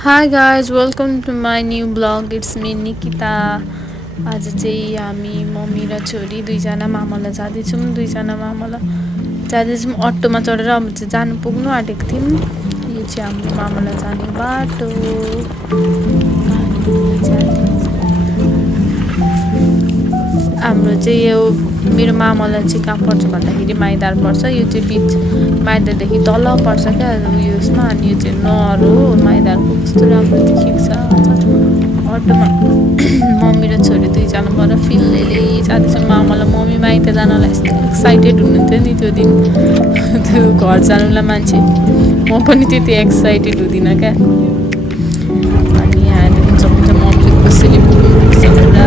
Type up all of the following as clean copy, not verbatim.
Hi guys, welcome to my new blog. It's me Nikita. आज चाहिँ हामी mummy र छोरी दुईजना मामालाई जाँदैछौँ अटोमा चढेर अब चाहिँ जानु पुग्नु आँटेको थियौँ यो चाहिँ हाम्रो मामालाई जाने बाटो हाम्रो चाहिँ यो मेरो मामालाई चाहिँ कहाँ पर्छ भन्दाखेरि माइदार पर्छ यो चाहिँ बिच माइदारदेखि तल पर्छ क्या उयसमा अनि यो चाहिँ नहर हो माइदारको कस्तो राम्रो देखिएको छ अटोमा मम्मी र छोरी दुईजना भएर फिल्लेले जाँदैछ मामालाई मम्मी माइत जानलाई यस्तो एक्साइटेड हुनुहुन्थ्यो नि त्यो दिन त्यो घर जानुलाई मान्छे म पनि त्यति एक्साइटेड हुँदिनँ क्या अनि यहाँदेखि हुन्छ मम्मी कसैले पुग्नुपर्छ पुरा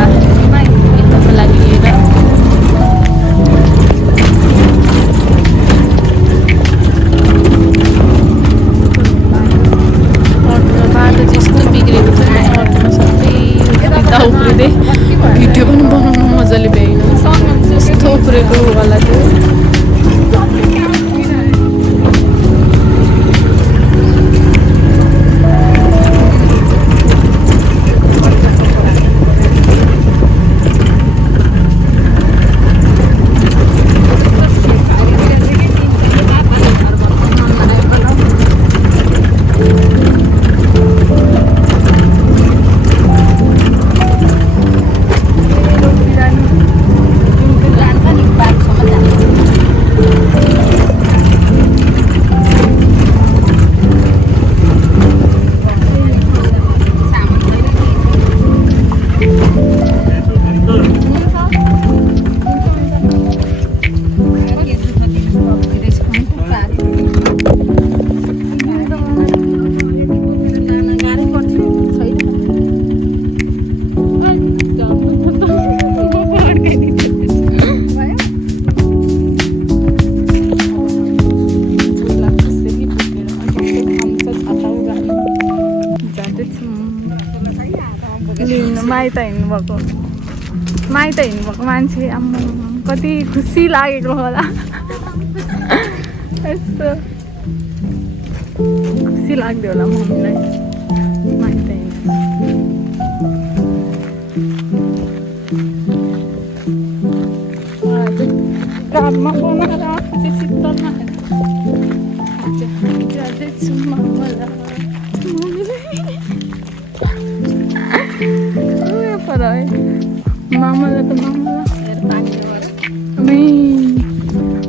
एकदमै लागि लिएर बाटो चाहिँ यस्तो बिग्रेको थियो अटोमा सबै उफ्रिँदै भिडियो पनि बनाउनु मजाले भ्याइनु यस्तो उफ्रेको होला थियो माइत हिँड्नुभएको मान्छे आम्मा कति खुसी लागेको होला यस्तो खुसी लाग्यो होला मम्मीलाई माइत घरमा बनाएर चाहिँ शीतलमा जाँदैछु पर है मामालाई त मामा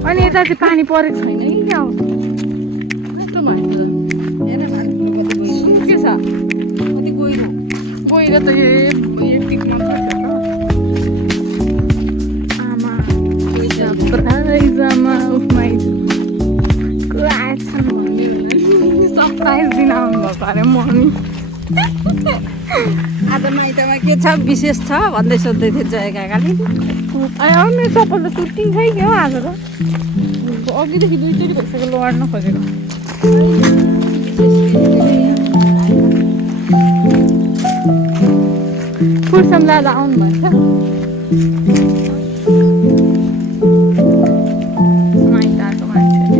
अनि यता चाहिँ पानी परेको छैन कि क्या हो कस्तो भयो के छ गहिरो त आमा सरप्राइजमा सरप्राइज दिन आउनुभएको अरे मम्मी आज माइतमा के छ विशेष छ भन्दै सोध्दै थियो जय काकाले आउने सबैले सुटिङ छै क्या हो आज त अघिदेखि दुईचोटि भइसक्यो लड्न खोजेको फुर्सम दादा आउनु भन्छ माइताको मान्छे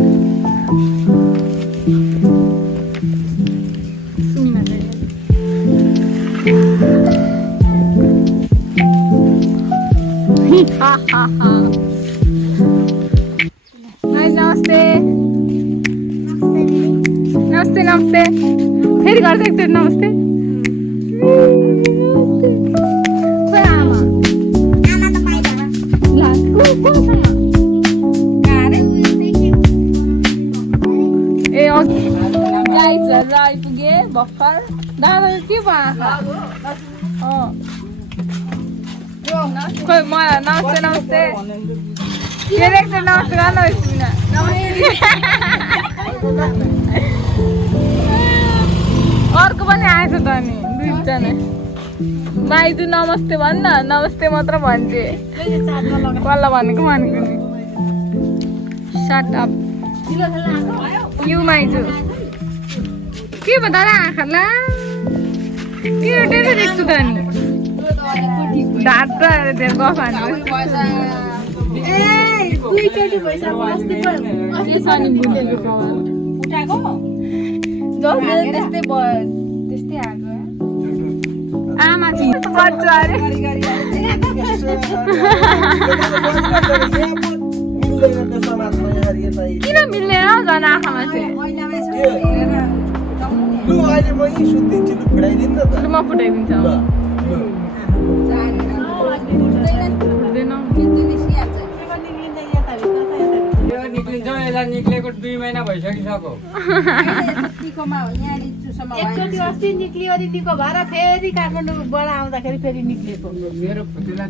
नमस्ते नमस्ते नमस्ते फेरि गर्दै एकचोटि नमस्ते ए गाइजहरू आइपुगे भर्खर दादा के भयो खोइ मलाई नमस्ते नमस्ते फेरि एकचोटि नमस्ते गर्नु अर्को पनि आएछ त नि दुईजना माइजू नमस्ते भन्न नमस्ते मात्र भन्छे कसलाई भनेको नि सट अप यु माइजू के भयो दादा आँखालाई टेढो देख्छु त नि ढाड धेरै गफ हान्नु त्यस्तै बच्चा अरे किन मिल्दैन झन् आँखामा चाहिँ म फुटाइदिन्छु निक्लेको 2 महिना भइसकिसक्यो एकचोटि अस्ति निक्लियो अनि निको भएर फेरि काठमाडौँबाट आउँदाखेरि फेरि निक्लेको मेरो खुट्टीलाई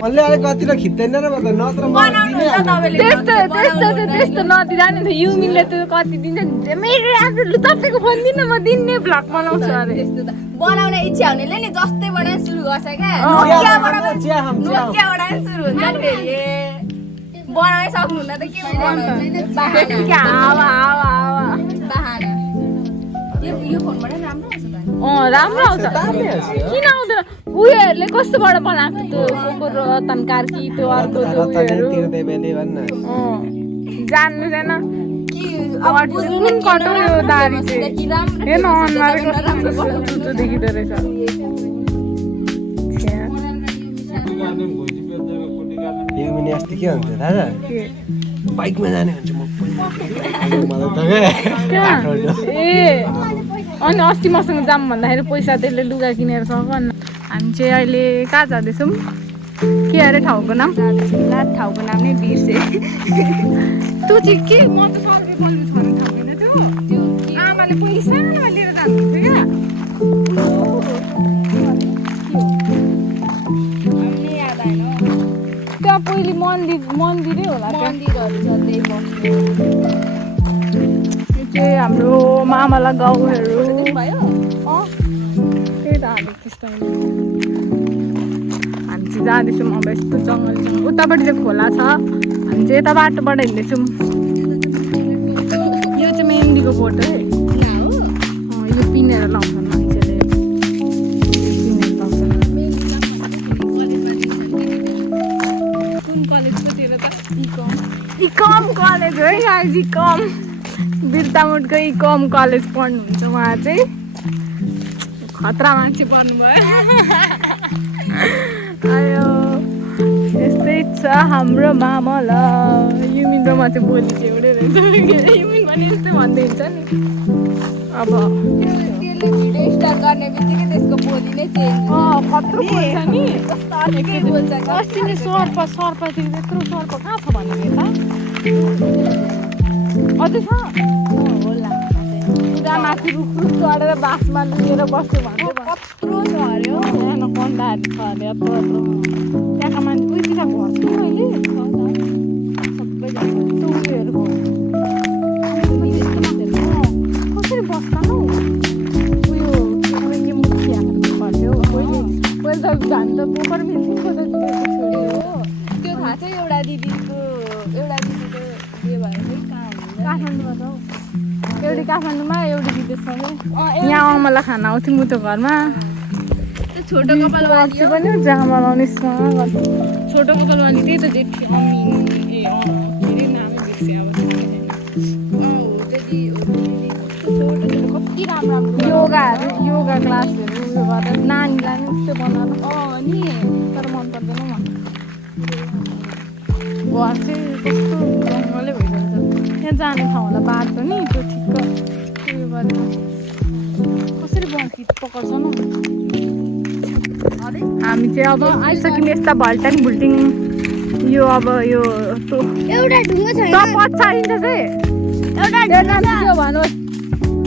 अलि अलि कति र खिच्दैन र म त नत्र म त्यस्तो नदिँदा नि युमिनले त कति दिन्छ मेरो आफ्नो तपाईँको फोन दिन म दिन्ने भ्लग बनाउँछु अरे बनाउने इच्छा हुनेले नि जस्तै बनाए सुरु गर्छ क्या नोकियाबाट सुरु हुन्छ नि फेरि बनाउनै सक्नुहुन्न त के बाहाना यो फोनबाट राम्रो आउँछ त राम्रो आउँछ किन आउँदैन उयोहरूले कस्तोबाट बनाएको त्यो रतन कार्की त्यो अर्को उयोहरू जान्नु छैन कुन कटो यो दारी चाहिँ हेर्न अनुहारै कस्तो देखिँदो रहेछ युमिनी अस्ति के हुन्छ थाहा छ बाइकमा जाने हुन्छ म ए अनि अस्ति मसँग जाऊँ भन्दाखेरि पैसा त्यसले लुगा किनेर सकन्न हामी चाहिँ अहिले कहाँ जाँदैछौँ के अरे ठाउँको नाम ठाउँको नाम नै बिर्से त्यो चाहिँ के म त सर्वे पल्लु छोरा थाहा छैन त्यो आमाले पहिले सानोमा लिएर जानुहुन्थ्यो क्या याद आएन त्यहाँ पहिले मन्दिरै होला मन्दिरहरू छ त्यही बस्नु यो चाहिँ हाम्रो मामाला गाउँहरू भयो त्यही त हामी त्यस्तो हामी चाहिँ जाँदैछौँ अब यस्तो जङ्गल उतापट्टि चाहिँ खोला छ हामी चाहिँ यता बाटोबाट हिँड्दैछौँ यो चाहिँ मेहन्दीको बोट है यो पिनेर लाउँछ मान्छेले पिनेर लाउँछ कुन कलेजकोतिर त इकम कलेज है आज इकम बिर्तामोडको इकम कलेज पढ्नुहुन्छ उहाँ चाहिँ खतरा मान्छे पढ्नुभयो आयो यस्तै छ हाम्रो मामला युमिन्द्रमा चाहिँ बोली चाहिँ एउटै रहेछ युमिन भने यस्तै भन्दै हुन्छ नि अब त्यसले भिडियो स्टार्ट गर्ने बित्तिकै त्यसको बोली नै चेन्ज कत्रो बोल्छ नि कस्तो अर्कै बोल्छ अस्ति नै सर्पतिर यत्रो सर्प कहाँ छ भनेको यता अझै छ होला पुरा माथि रुख चढेर बाँसमा लिएर बस्यो भन्दै कत्रो छ अरे हो सानो कन्दाहरू छ अरे यत्रो त्यहाँका मान्छे उयोतिर घर छ अहिले सबैजना उयोहरूको कसरी बस्छ हौ उयो यो मुखियाहरूको पर्थ्यो पहिले त हामी त पोखर मिल्थ्यो त छोड्यो त्यो थाहा छ एउटा दिदीको बिहे भयो है कहाँ हुन्छ काठमाडौँमा छ हौ एउटी काठमाडौँमा एउटी विदेशमा यहाँ अमला खाना आउँथ्यो मुतो घरमा छोटो कपालवाली चाहिँ पनि जामा लाउने छोटो कपालवाली त्यही त जेठी अमिन के अरे नामै बिर्सेँ अब कति राम्रो योगा क्लासहरू उयो गरेर नानीलाई नि उस्तै बनाएर नि तर मन पर्दैन घर चाहिँ कस्तो जङ्गलै भइरहेछ त्यहाँ जाने ठाउँलाई बाटो नि त्यो ठिक्क उयो गरेर कसरी बर्खी पकाउँछ न हामी चाहिँ अब आइसक्यौँ यस्ता भल्टाङ भुल्टिङ यो अब यो एउटा ढुङ्गा छ पछाडिन्छ चाहिँ एउटा नाम के हो भन्नुहोस्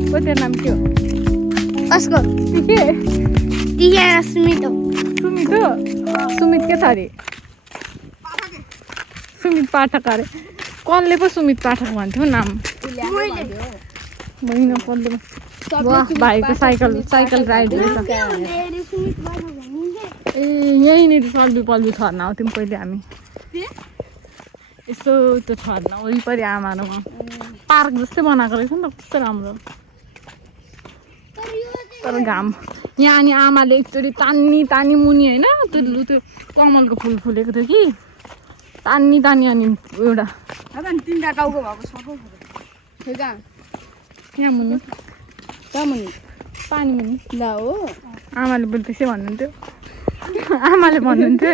तेरो नाम के हो कसको के तिहार सुमित सुमित के छ अरे सुमित पाठक अरे कसले पो सुमित पाठक भन्थ्यो नाम होइन कसले वाह भाइको साइकल राइड रहेछ ए यहीँनिर सल्बी पल्बी छर्न आउँथ्यौँ पहिले हामी यसो त्यो छर्न वरिपरि आमाहरूमा पार्क जस्तै बनाएको रहेछ नि त कस्तो राम्रो तर घाम यहाँ अनि आमाले एकचोटि तानी मुनि होइन त्यो कमलको फुल फुलेको थियो कि तानी अनि एउटा तिनवटा टाउको भएको छ यहाँ मुनि पानी मुनि ल हो आमाले बरु त्यसै भन्नुहुन्थ्यो आमाले भन्नुहुन्थ्यो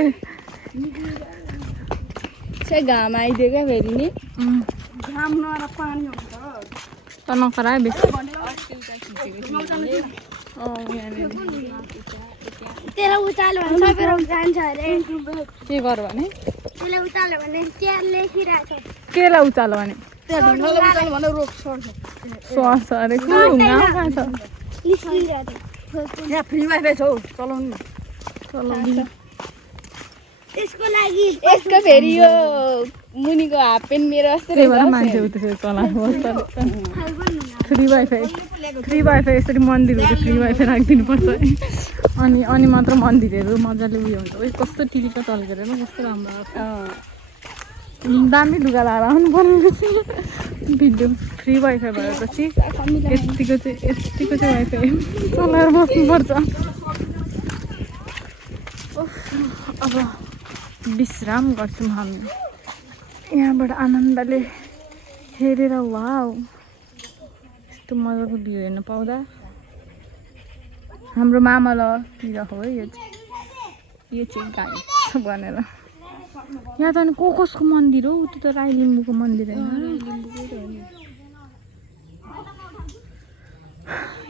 छे घाम आइदियो क्या फेरि नि घाम नआएर पानी हुन्छ त नकरायो बेसी त्यसलाई उचाल्यो भने सबै रङ जान्छ अरे के गर भने त्यसलाई उचाल्यो भने त्यहाँ लेखिरहेको केलाई उचालो भने त्यहाँ ढुङ्गाले उचाल्यो भने रोग सर्छ सर्छ अरे के हुँगा कहाँ छ निस्किरहेको यहाँ फ्री वाइफाई छ हौ चलाउनु न चलाउनु त्यसको लागि यसको फेरि यो मुनिको हाफ पेन्ट मेरो जस्तै त्यही भएर रहेछ मान्छे त्यसरी चलाएको फ्री वाइफाई यसरी मन्दिरहरू फ्री वाइफाई राखिदिनुपर्छ अनि मात्र मन्दिरहरू मजाले उयो हुन्छ ओइ कस्तो टिलिका चल्केर न कस्तो राम्रो आएको दामी लुगा लगाएर आउनु पर्ने रहेछ भिडियो फ्री वाइफाई भएपछि यतिको चाहिँ वाइफाई चलाएर बस्नुपर्छ अब विश्राम गर्छौँ हामी यहाँबाट आनन्दले हेरेर वाउ यस्तो मजाको भ्यू हेर्न पाउँदा हाम्रो मामलतिर हो यो चाहिँ गाई भनेर यहाँ त अनि कसको मन्दिर हो त्यो त राई लिम्बूको मन्दिर होइन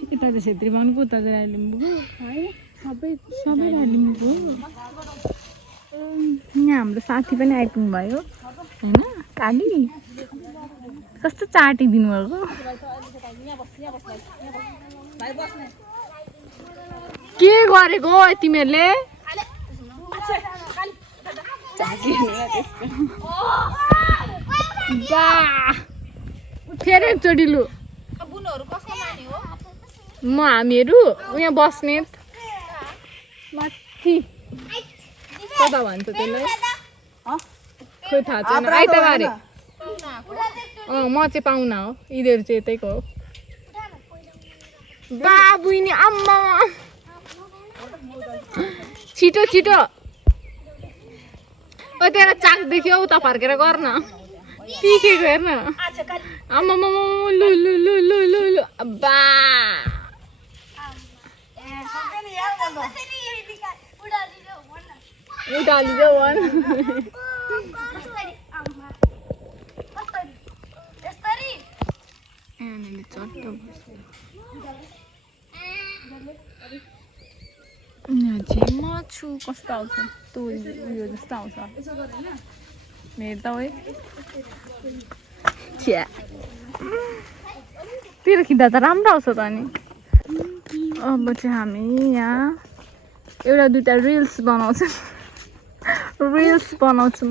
यता चाहिँ छेत्री बाहुनको उता चाहिँ राई लिम्बूको सबै राई लिम्बूको यहाँ हाम्रो साथी पनि आइपुग्नु भयो होइन काली कस्तो चाटिदिनु भएको के गरेको हो तिमीहरूले फेरि एकचोटि लु म हामीहरू यहाँ बस्ने माथि कता भन्छ त्यसलाई खोइ थाहा छैन आइतबारे म चाहिँ पाहुना हो यिनीहरू चाहिँ यतैको हो बाबुइनी आम्मा छिटो छिटो ओ तेरो चाक देख्यो उता फर्केर गर्न पिकेको हेर्न आम्मा लु लु लु लु लु लु बा उडालिदेऊ भन म छु कस्तो आउँछ त्यो उयो जस्तो आउँछ हेर्दा है तेरो खिच्दा त राम्रो आउँछ त अनि अब चाहिँ हामी यहाँ एउटा दुइटा रिल्स बनाउँछौँ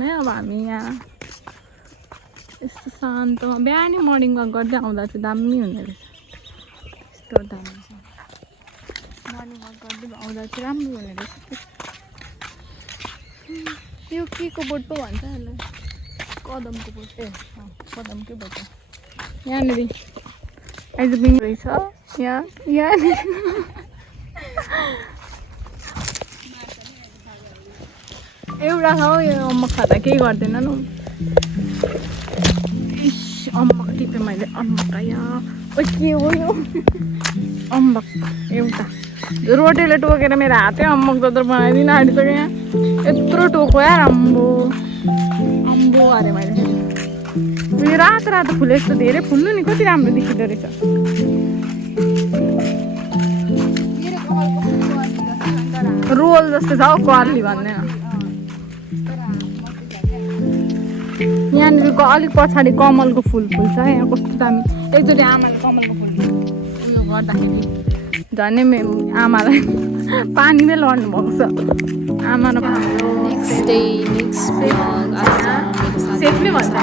है अब हामी यहाँ यस्तो शान्तमा बिहानै मर्निङ वाक गर्दै आउँदा चाहिँ दामी हुने रहेछ यस्तो दामी छ मर्निङ वाक गर्दै आउँदा चाहिँ राम्रो हुने रहेछ यो के को बोट पो भन्छ यसलाई कदमको बोट कदमकै बोट यहाँनिर आइपुग्नु रहेछ यहाँनिर एउटा छ हौ यो अम्बक खाँदा केही गर्दैनन् हौ अम्बक टिपेँ मैले अम्बक यहाँ के हो यो अम्बक एउटा रोटीले टोकेर मेरो हातै अम्बक जत्रो बनाइदिन आँटिसक्यो यहाँ यत्रो टोको यार अम्बो अरे मैले यो रातो रातो फुल यस्तो धेरै फुल्नु नि कति राम्रो देखिँदो रहेछ रोल जस्तो छ हौ कर्ली भन्ने यहाँनिर अलिक पछाडि कमलको फुल फुल्छ यहाँ कस्तो दामी एकचोटि आमाले कमलको फुल उयो गर्दाखेरि झन् आमालाई पानीमै लड्नु भएको छ आमा र सेफ्टी भन्छ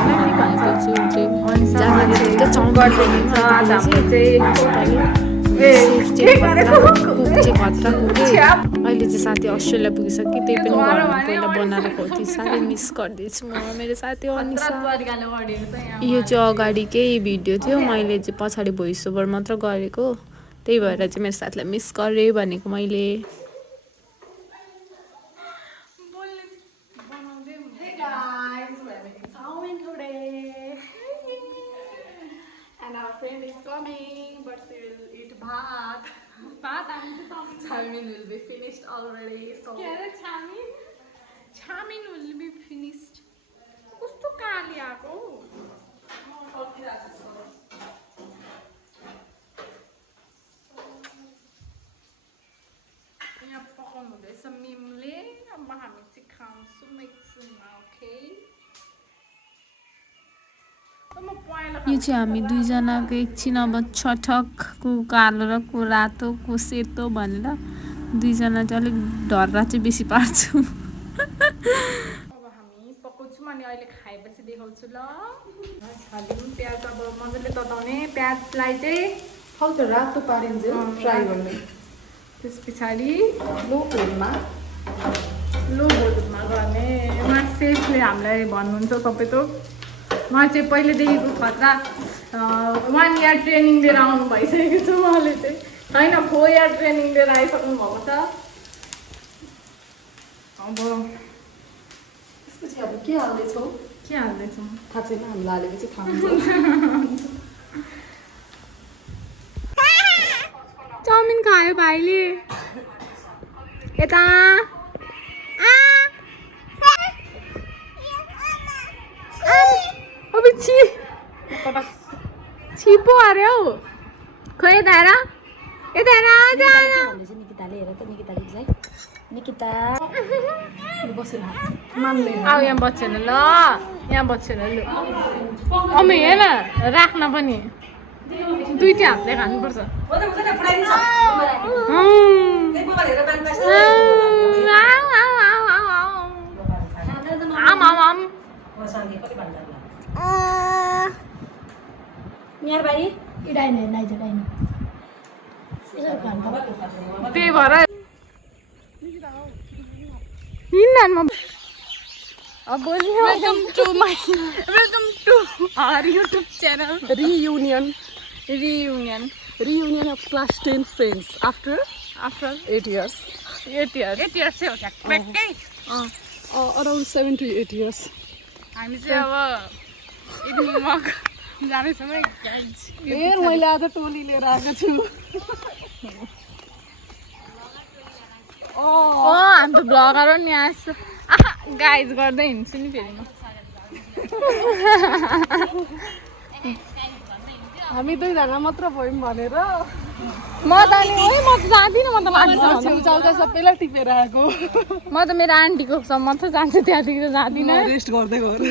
अहिले चाहिँ साथी अस्ट्रेलिया पुगिसक्यो त्यही पनि घरमा पहिला बनाएर खुवाउँथेँ साह्रै मिस गर्दैछु म मेरो साथी अनिसा यो चाहिँ अगाडिकै भिडियो थियो मैले चाहिँ पछाडि भोइस ओभर मात्र गरेको त्यही भएर चाहिँ मेरो साथीलाई मिस गरेँ भनेको मैले And our friend is coming, but she will eat bhat. Chamin will be finished already. So. Chamin will be finished. कस्तो काली आको यहाँ पकाउनु हुँदैछ मिमले अब हामी चाहिँ खान्छौँ एकछिनमा ओके यो चाहिँ हामी दुईजनाको एकछिन अब छठकको कालो र को रातो को सेतो भनेर दुईजना चाहिँ अलिक डररा चाहिँ बेसी पार्छौँ अब हामी पकाउँछौँ अनि अहिले खाएपछि देखाउँछु ल हालिदिउँ प्याज अब मजाले तताउने प्याजलाई चाहिँ हल्का रातो पारिन्छ फ्राई गर्ने त्यस पछाडि लो फ्लेममा गर्ने उहाँ सेफले हामीलाई भन्नुहुन्छ तपाईँको उहाँ चाहिँ पहिलेदेखिको खतरा 1 इयर ट्रेनिङ लिएर आउनु भइसकेको छ उहाँले चाहिँ होइन 4 इयर ट्रेनिङ लिएर आइसक्नु भएको छ अब त्यसपछि अब के हाल्दैछौँ के हाल्दैछौँ थाहा छैन हामीलाई हालेपछि थाहा हुन्छ चाउमिन खायो भाइले यता छिपो अरे हौ खोइ यता हेर निकिताले हेर त निकिताले निकिता बसेर अब यहाँ बच्चेन ल यहाँ बच्चेन लु अमे हेर राख्न पनि दुईटै हातले खानुपर्छ मेरो भाइ त्यही भएर हिँड्नमा welcome to our YouTube channel reunion reunion of class 10 friends after after 8 years 8 years चाहिँ हो ट्याक्कै around 7 to 8 years हामी चाहिँ अब इभिनिङ वक जाँदैछौँ है गाइज मैले आज टोली लिएर आएको छु हामी त भ्लगर हो नि आज गाइज गर्दै हिँड्छु नि फेरि म हामी दुईजना मात्र भयौँ भनेर म त जाँदिनँ म त माथिसम्म छेउछाउका सबैलाई टिपेर आएको म त मेरो आन्टीको सम्म मात्र जान्छु त्यहाँदेखि त जाँदिनँ रेस्ट गर्दै गएर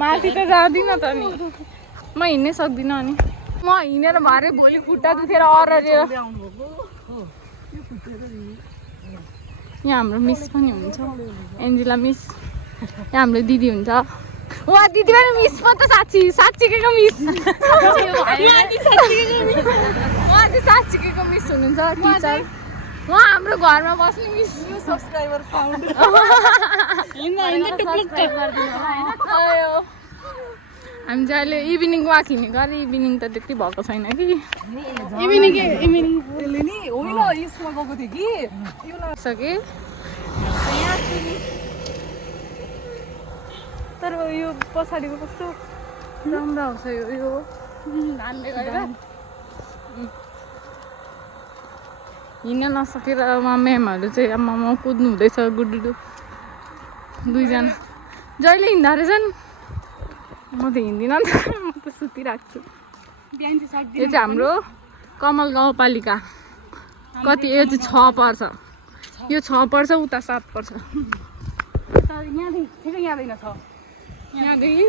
माथि त जाँदिनँ त नि म हिँड्नै सक्दिनँ अनि म हिँडेर भरे भोलि खुट्टा दुखेर अररेर यहाँ हाम्रो मिस पनि हुन्छ एन्जेला मिस यहाँ हाम्रो दिदी हुन्छ वा दिदी पनि मिस म त साँच्चीको मिस साँच्चीको मिस हुनुहुन्छ टिचर उहाँ हाम्रो घरमा बस्ने मिस सब्सक्राइबर फाउन्ड हामी चाहिँ अहिले इभिनिङ वाक हिँडेको अरे इभिनिङ त त्यति भएको छैन कि इभिनिङ नि होइन यसमा गएको थियो कि सके तर यो पछाडिको कस्तो राम्रो आउँछ यो धानले गएर हिँड्न नसकेर म्यामहरू चाहिँ आम्मामा कुद्नु हुँदैछ गुडुडु दुईजना जहिले हिँड्दा रहेछन् म त हिँड्दिनँ नि त म त सुतिरहेको छु यो चाहिँ हाम्रो कमल गाउँपालिका कति यो चाहिँ 6 पर्छ यो 6 पर्छ उता 7 पर्छ यहाँदेखि ठिकै यहाँदैन छ यहाँदेखि